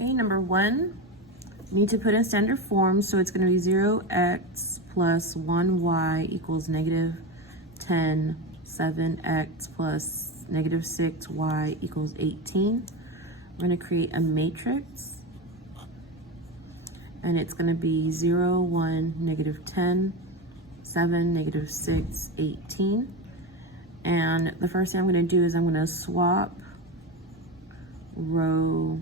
Okay, number 1, need to put in standard form, so it's going to be 0x plus 1y equals negative 10, 7x plus negative 6y equals 18. We're going to create a matrix, and it's going to be 0, 1, negative 10, 7, negative 6, 18. And the first thing I'm going to do is I'm going to swap row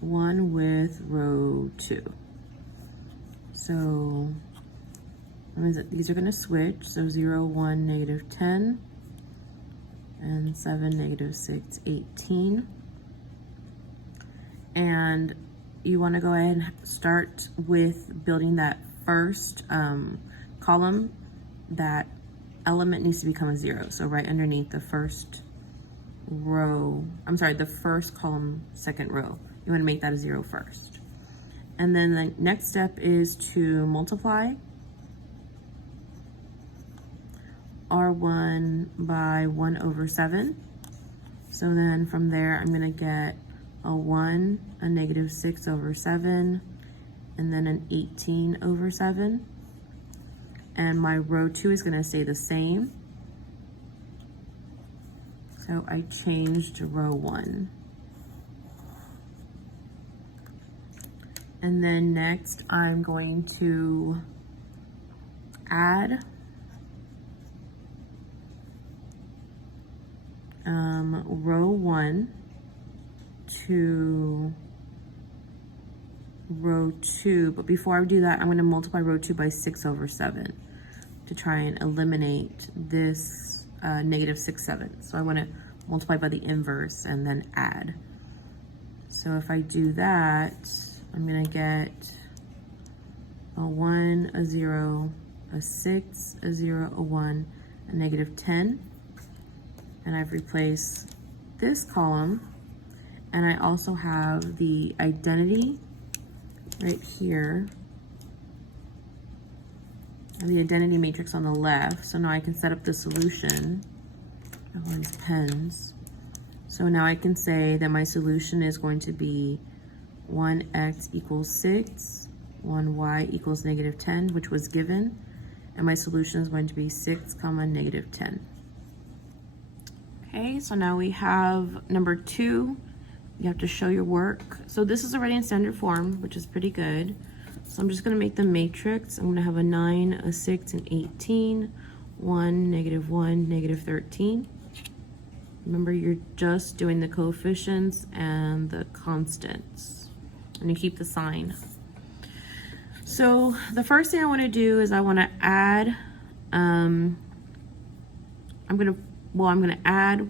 1 with row 2. So these are going to switch. So 0, 1, negative 10, and 7, negative 6, 18. And you want to go ahead and start with building that first column. That element needs to become a 0. So right underneath the first row, the first column, second row, you want to make that a 0 first. And then the next step is to multiply R1 by 1 over 7. So then from there, I'm going to get a 1, a negative 6 over 7, and then an 18 over 7. And my row 2 is going to stay the same. So I changed to row 1. And then next, I'm going to add row 1 to row 2, but before I do that, I'm going to multiply row 2 by 6 over 7 to try and eliminate this negative 6, 7. So I want to multiply by the inverse and then add. So if I do that, I'm going to get a 1, a 0, a 6, a 0, a 1, a negative 10. And I've replaced this column. And I also have the identity right here, and the identity matrix on the left. So now I can set up the solution. I have all these pens. So now I can say that my solution is going to be 1x equals 6, 1y equals negative 10, which was given, and my solution is going to be 6, negative 10. Okay, so now we have number 2. You have to show your work. So this is already in standard form, which is pretty good. So I'm just going to make the matrix. I'm going to have a 9, a 6, and 18, 1, negative 13. Remember, you're just doing the coefficients and the constants, and you keep the sign. So the first thing I want to do is I want to add, I'm going to add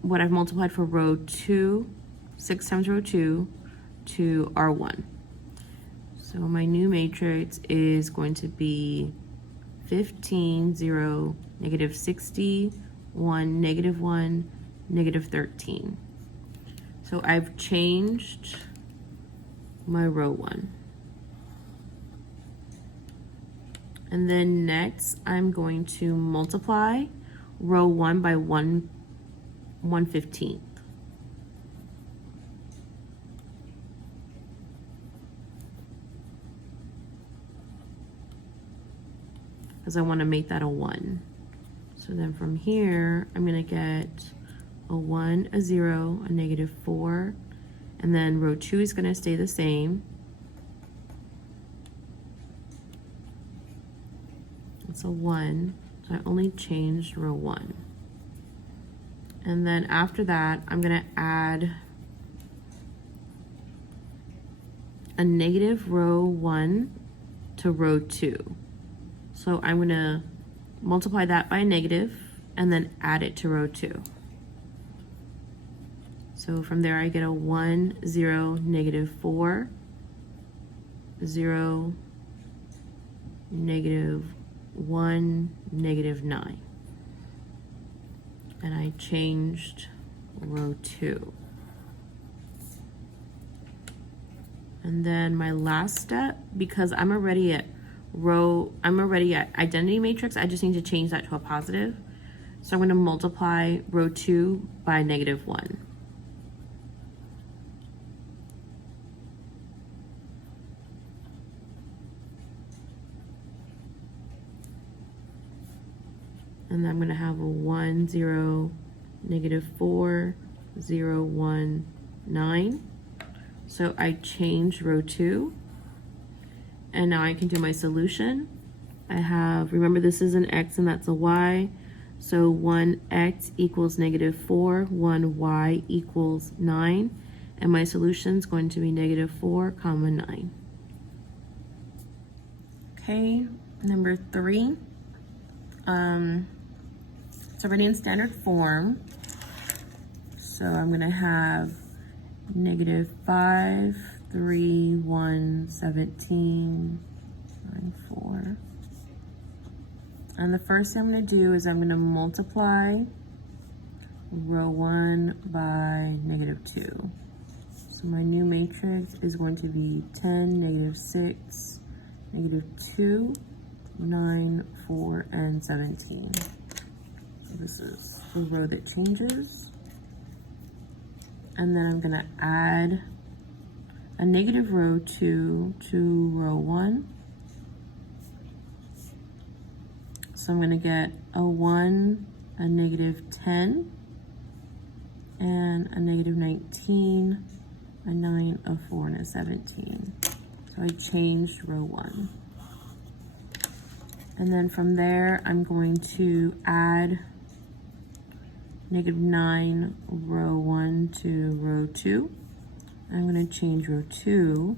what I've multiplied for row 2, 6 times row 2, to R1. So my new matrix is going to be 15, 0, negative 60, 1, negative 13. So I've changed my row 1. And then next, I'm going to multiply row 1 by 1/15. Because I want to make that a 1. So then from here, I'm going to get a 1, a 0, a negative 4, and then row 2 is going to stay the same. It's a 1, so I only changed row 1. And then after that, I'm going to add a negative row 1 to row 2. So I'm going to multiply that by a negative and then add it to row 2. So from there I get a 1, 0, negative 4, 0, negative 1, negative 9. And I changed row 2. And then my last step, because I'm already at identity matrix, I just need to change that to a positive. So I'm going to multiply row 2 by negative 1. And then I'm gonna have a 1, 0, negative 4, 0, 1, 9. So I changed row 2. And now I can do my solution. I have, remember this is an x and that's a y. So 1x equals negative 4, 1y equals 9. And my solution is going to be negative 4, comma 9. Okay, number 3. It's already in standard form. So I'm gonna have negative 5, 3, 1, 17, 9, 4. And the first thing I'm gonna do is I'm gonna multiply row 1 by negative 2. So my new matrix is going to be 10, negative 6, negative 2, 9, 4, and 17. So this is the row that changes. And then I'm gonna add a negative row 2 to row 1. So I'm gonna get a 1, a negative 10, and a negative 19, a 9, a 4, and a 17. So I changed row 1. And then from there, I'm going to add negative 9, row 1 to row 2. I'm going to change row 2.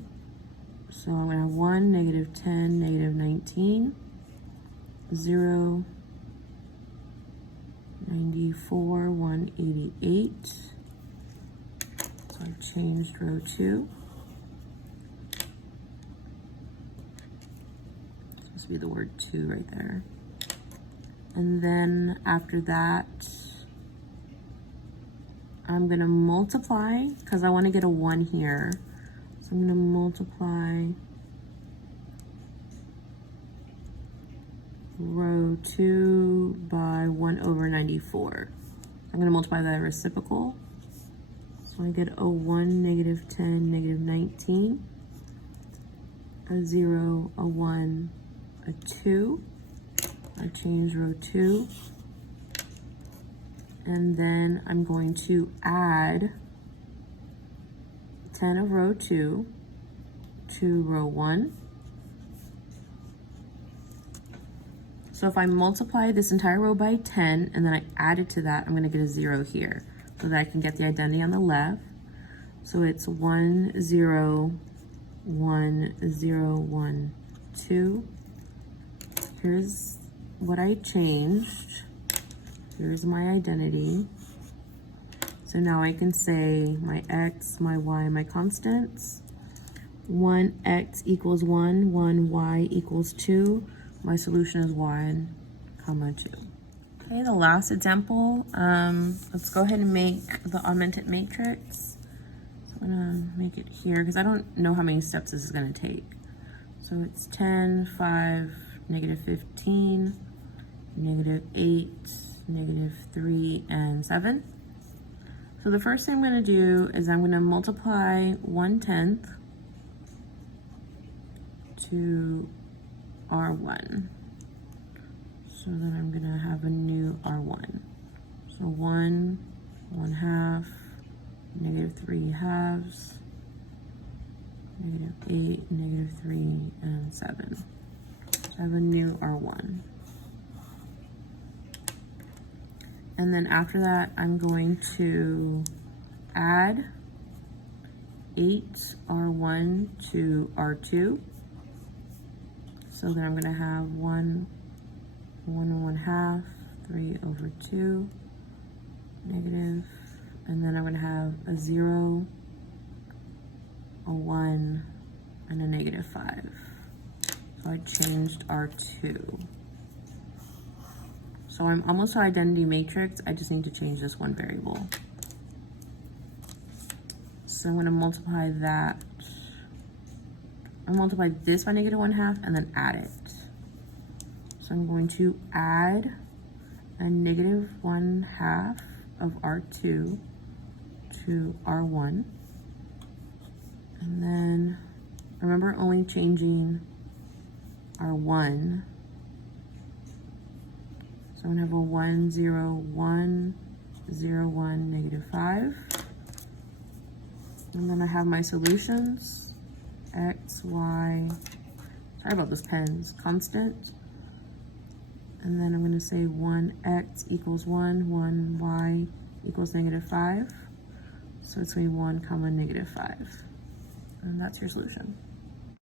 So I'm going to have 1, negative 10, negative 19, 0, 94, 188. So I changed row 2. Supposed to be the word 2 right there. And then after that, I'm gonna multiply, because I want to get a 1 here. So I'm gonna multiply row 2 by 1 over 94. I'm gonna multiply that reciprocal. So I get a 1, negative 10, negative 19, a 0, a 1, a 2. I change row 2. And then I'm going to add 10 of row 2 to row 1. So if I multiply this entire row by 10 and then I add it to that, I'm going to get a 0 here so that I can get the identity on the left. So it's 1, 0, 1, 0, 1, 2. Here's what I changed. Here's my identity. So now I can say my x, my y, my constants. 1x equals 1, 1y equals 2. My solution is 1, comma 2. Okay, the last example, let's go ahead and make the augmented matrix. So I'm gonna make it here because I don't know how many steps this is gonna take. So it's 10, 5, negative 15, negative 8, negative 3, and 7. So the first thing I'm going to do is I'm going to multiply 1/10 to R1. So then I'm going to have a new R1. So 1, 1/2, negative 3 halves, negative 8, negative 3, and 7. So I have a new R1. And then after that, I'm going to add 8 R1 to R2. So then I'm gonna have 1, 1 1/2, 3 over 2, negative, and then I'm gonna have a 0, a 1, and a negative 5. So I changed R2. So I'm almost to identity matrix. I just need to change this one variable. So I'm going to multiply that. I multiply this by negative 1/2 and then add it. So I'm going to add a negative 1/2 of R2 to R1. And then remember only changing R1. So I'm gonna have a 1, 0, 1, 0, 1, negative 5. And then I have my solutions, x, y, sorry about those pens, constant. And then I'm gonna say 1x equals 1, 1y equals negative 5. So it's going to be 1 comma negative 5. And that's your solution.